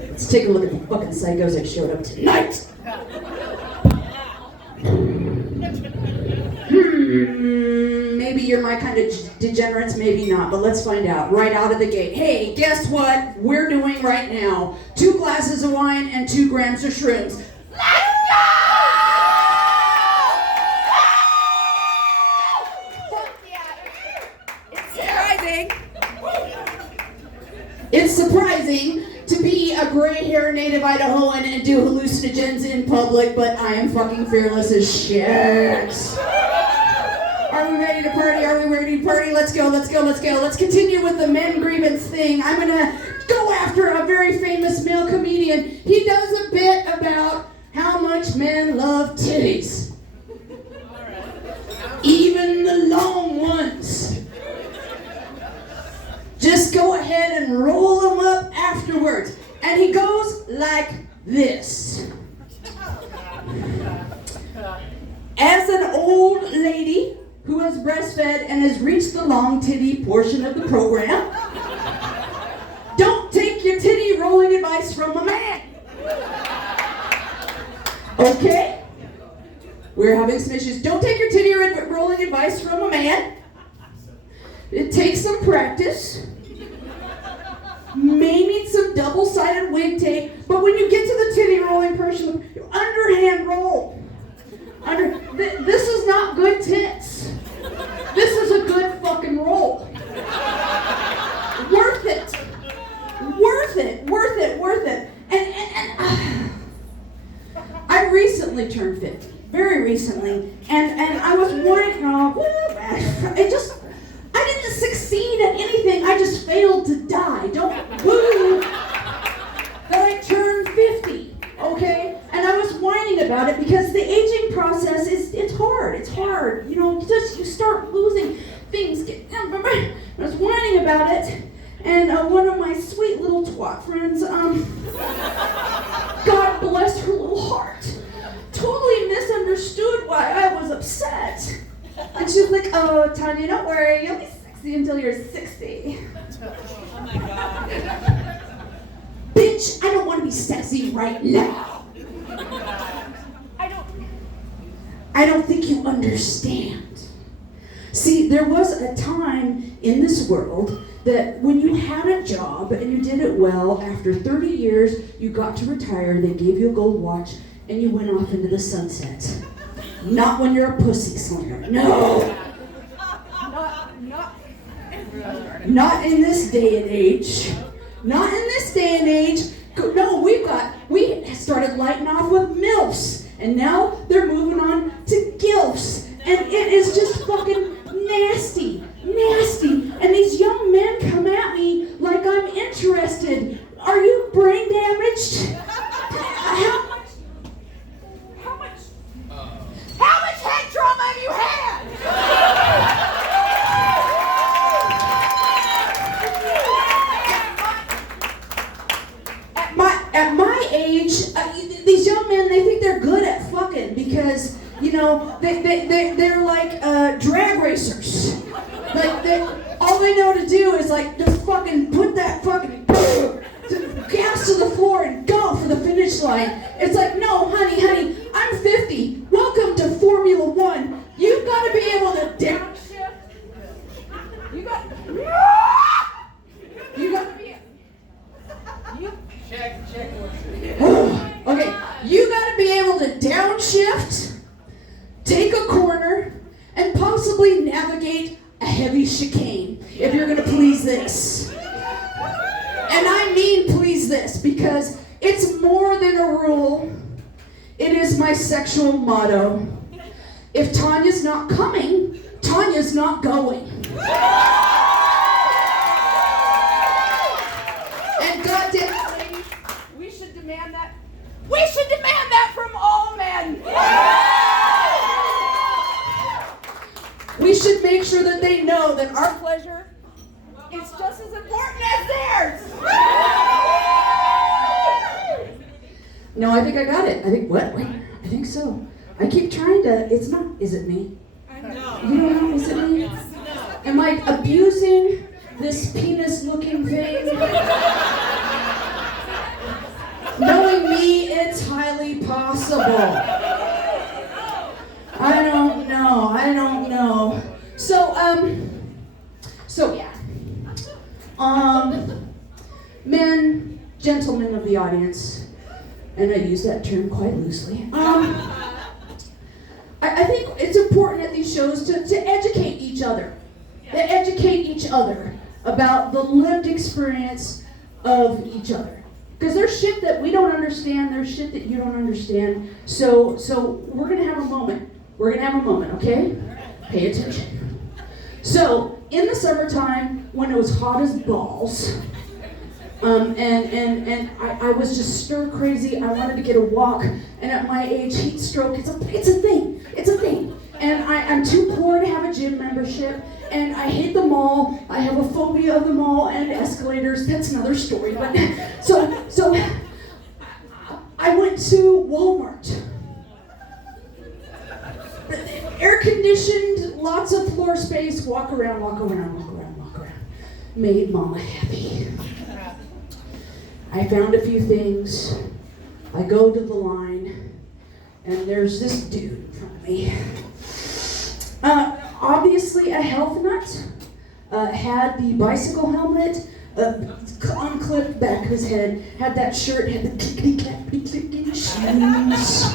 Let's take a look at the fucking psychos that showed up tonight. Maybe you're my kind of degenerates, maybe not, but let's find out right out of the gate. Hey, guess what we're doing right now? 2 glasses of wine and 2 grams of shrooms. Let's go! It's surprising to be a gray-haired native Idahoan and do hallucinogens in public, but I am fucking fearless as shit. Are we ready to party? Are we ready to party? Let's go, let's go, let's go. Let's continue with the men grievance thing. I'm gonna go after a very famous male comedian. He does a bit about how much men love titties. Even the long ones. Just go ahead and roll them up afterwards. And he goes like this. As an old lady who has breastfed and has reached the long titty portion of the program, don't take your titty rolling advice from a man. Okay? We're having some issues. Don't take your titty rolling advice from a man. It takes some practice. May need some double-sided wig tape, but when you get to the titty rolling portion, underhand roll. This is not good tits. This is a good fucking roll. Worth it. Worth it. Worth it. Worth it. And I recently turned 50. Very recently. And I was worried, I didn't succeed at anything. I just failed to die. Don't boo that I turned 50, okay? And I was whining about it because the aging process it's hard. It's hard. You know, you start losing things. I was whining about it, and one of my sweet little twat friends, God bless her little heart, totally misunderstood why I was upset. And she was like, oh, Tanya, don't worry. You'll be sexy until you're 60. Oh, my God. Bitch, I don't want to be sexy right now. I don't think you understand. See, there was a time in this world that when you had a job and you did it well, after 30 years, you got to retire, they gave you a gold watch, and you went off into the sunset. Not when you're a pussy slinger. No. Not in this day and age. Not in this day and age. No, we started lighting off with MILFs. And now they're moving on to GILFs. And it is just fucking nasty. Nasty. And these young men come at me like I'm interested. Are you brain damaged? How much head trauma have you had? At my age, these young men, they think they're good at fucking because, you know, they're like drag racers. Like, all they know to do is like just fucking put that fucking gas to the floor and go for the finish line. It's like, no, honey, I'm 50. Welcome to Formula One. You've got to be able to downshift. You got to be. Check. Okay, you got to be able to downshift, take a corner, and possibly navigate a heavy chicane if you're going to please this. And I mean please this because it's more than a rule. It is my sexual motto. If Tanya's not coming, Tanya's not going. And goddamn it, ladies, we should demand that. We should demand that from all men. We should make sure that they know that our pleasure is just as important as theirs. No, I think I got it. I think, what? Wait, I think so. I keep trying to, it's not, is it me? No. You don't know, is it me? No. Am I abusing this penis-looking thing? possible? I don't know. So yeah. Men, gentlemen of the audience, and I use that term quite loosely. I think it's important at these shows to educate each other. To educate each other about the lived experience of each other. Because there's shit that we don't understand, there's shit that you don't understand. So we're gonna have a moment. Okay? Pay attention. So, in the summertime, when it was hot as balls, and I was just stir crazy, I wanted to get a walk, and at my age, heat stroke, it's a thing. And I'm too poor to have a gym membership, and I hate the mall. I have a phobia of the mall and escalators. That's another story. But so I went to Walmart. Air conditioned, lots of floor space. Walk around. Made Mama happy. I found a few things. I go to the line, and there's this dude in front of me. Obviously a health nut, had the bicycle helmet unclipped back of his head, had that shirt, had the clickety-clackety-clicking shoes,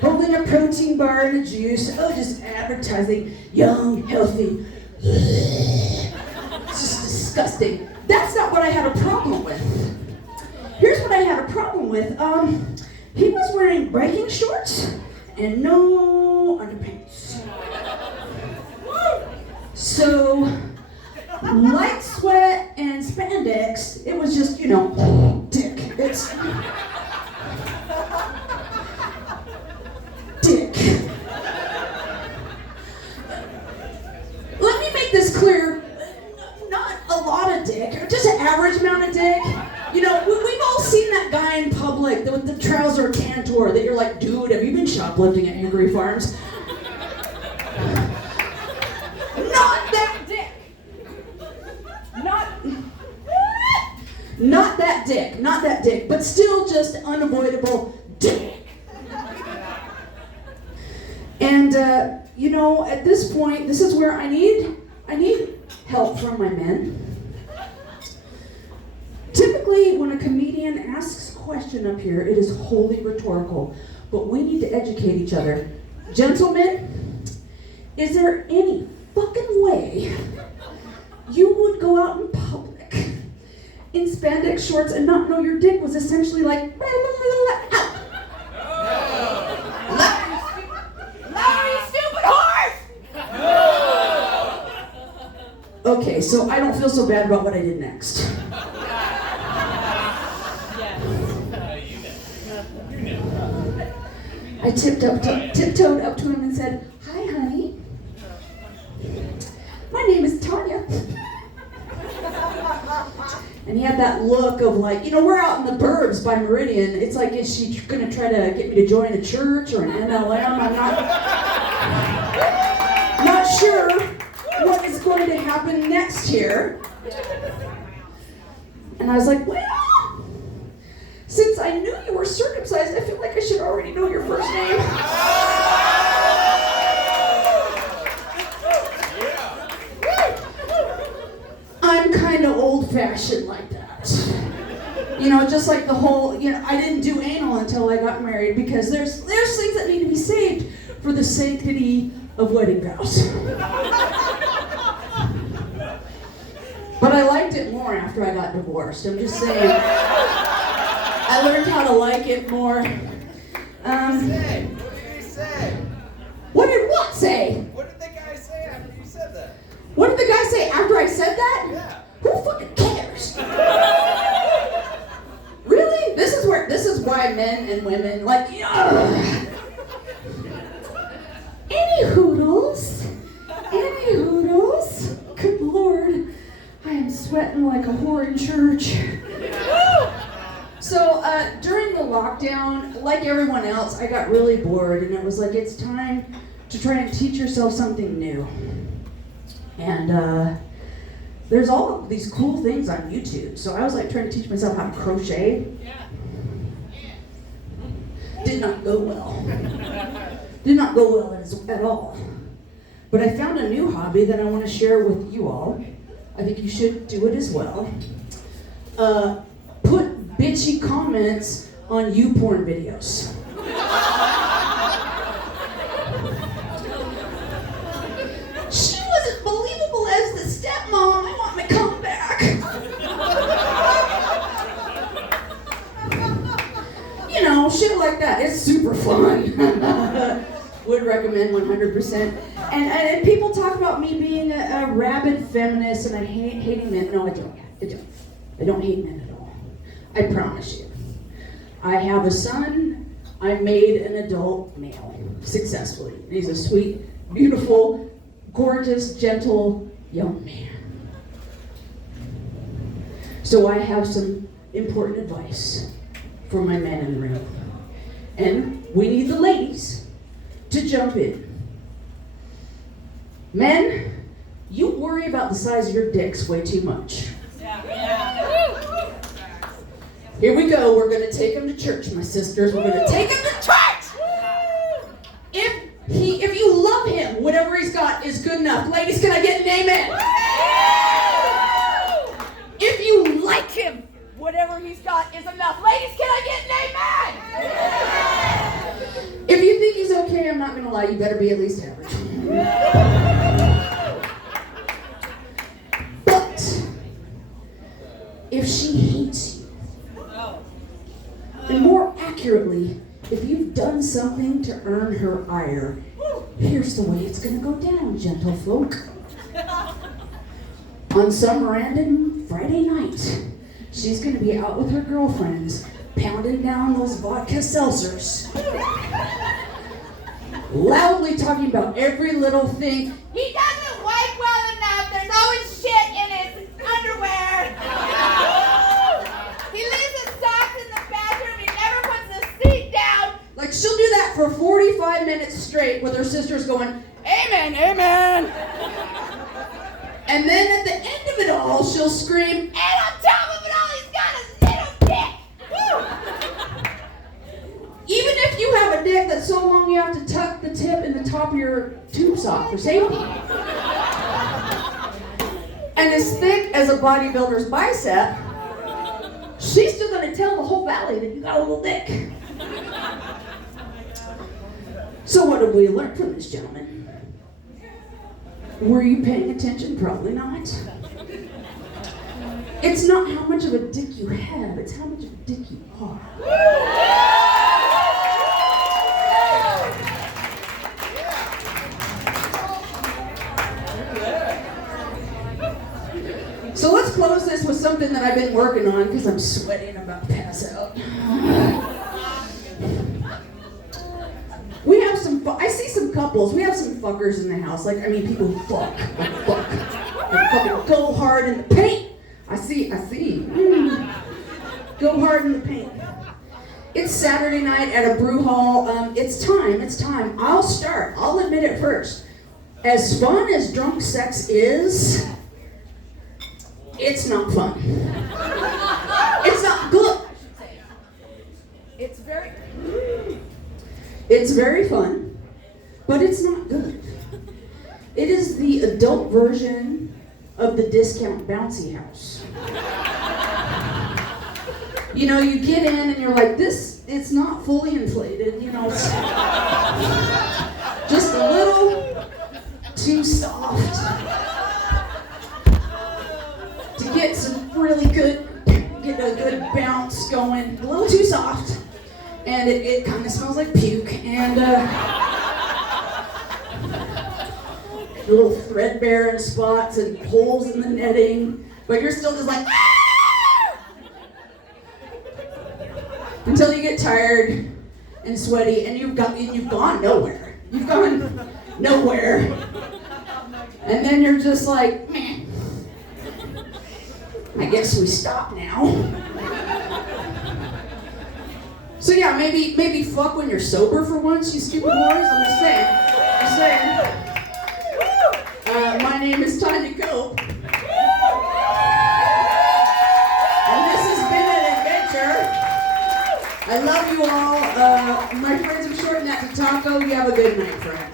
holding a protein bar and a juice, just advertising, young, healthy. It's just disgusting. That's not what I had a problem with. Here's what I had a problem with. He was wearing biking shorts and no underpants. So, light sweat and spandex, it was just, dick. It's dick. Let me make this clear. Not a lot of dick, or just an average amount of dick. We've all seen that guy in public with the trouser cantor that you're like, dude, have you been shoplifting at Hickory Farms? Not that dick. Not that dick, but still just unavoidable dick. And, at this point, this is where I need help from my men. Typically, when a comedian asks a question up here, it is wholly rhetorical, but we need to educate each other. Gentlemen, is there any fucking way you would go out in public in spandex shorts and not know your dick was essentially like, Larry, stupid horse! Okay, so I don't feel so bad about what I did next. I tiptoed up to him and said, "Hi, honey. My name is Tanya." And he had that look of like, we're out in the burbs by Meridian. It's like, is she gonna try to get me to join a church or an MLM? I'm not sure what is going to happen next here. And I was like, well, since I knew you were circumcised, I feel like I should already know your first name. I'm kind of old-fashioned like that. Just like the whole, I didn't do anal until I got married because there's things that need to be saved for the sanctity of wedding vows. But I liked it more after I got divorced. I'm just saying. I learned how to like it more. What did he say? What did what say? What did the guy say after you said that? What did the guy say after I said that? Yeah. Who fucking cares? Really? This is why men and women Any hoodles? Good Lord. I am sweating like a whore in church. So during the lockdown, like everyone else, I got really bored, and it was like, it's time to try and teach yourself something new. And there's all of these cool things on YouTube. So I was like trying to teach myself how to crochet. did not go well. Did not go well at all. But I found a new hobby that I want to share with you all. I think you should do it as well. Put bitchy comments on YouPorn videos. She wasn't believable as the stepmom. I want my comeback. You know, shit like that. It's super fun. Would recommend 100%. And people talk about me being a rabid feminist and I hating men. No, I don't. I don't hate men at all. I promise you. I have a son. I made an adult male successfully. He's a sweet, beautiful, gorgeous, gentle young man. So I have some important advice for my men in the room. And we need the ladies to jump in. Men, you worry about the size of your dicks way too much. Here we go. We're going to take him to church, my sisters. We're going to take him to church. If you love him, whatever he's got is good enough. Ladies, can I get an amen? If you like him, whatever he's got is enough. Ladies, can I get an amen? If you think he's okay, I'm not going to lie. You better be at least average. But if she hates you, and more accurately, if you've done something to earn her ire, here's the way it's going to go down, gentlefolk. On some random Friday night, she's going to be out with her girlfriends, pounding down those vodka seltzers, loudly talking about every little thing. He doesn't wipe well enough. There's always shit in his underwear. He leaves his socks in the bathroom. He never puts the seat down. Like, she'll do that for 45 minutes straight with her sisters going, amen, amen. And then at the end of it all, she'll scream, and on top of it all, he's got a little dick. Woo! Even if you have a dick that's so long you have to tuck the tip in the top of your tube sock for safety. And as thick as a bodybuilder's bicep, she's still going to tell the whole valley that you got a little dick. So what did we learn from this gentleman? Were you paying attention? Probably not. It's not how much of a dick you have, it's how much of a dick you are. So let's close this with something that I've been working on because I'm sweating, I'm about to pass out. We have some, I see some couples, we have some fuckers in the house. Like, I mean, people who fuck. They fucking go hard in the paint. I see. Go hard in the paint. It's Saturday night at a brew hall. It's time. I'll start. I'll admit it first. As fun as drunk sex is, it's not fun. It's not good. It's very fun, but it's not good. It is the adult version of the discount bouncy house. You know, you get in and you're like, it's not fully inflated, you know, it's just a little too soft to get some really good, get a good bounce going, a little too soft. And it kind of smells like puke, and a little threadbare in spots and holes in the netting, but you're still just like, ah! Until you get tired and sweaty, and you've gone nowhere. You've gone nowhere, and then you're just like, meh. I guess we stop now. So yeah, maybe fuck when you're sober for once, you stupid whores. I'm just saying. My name is Tanya Cope. And this has been an adventure. I love you all. Taco, you have a good night, friend.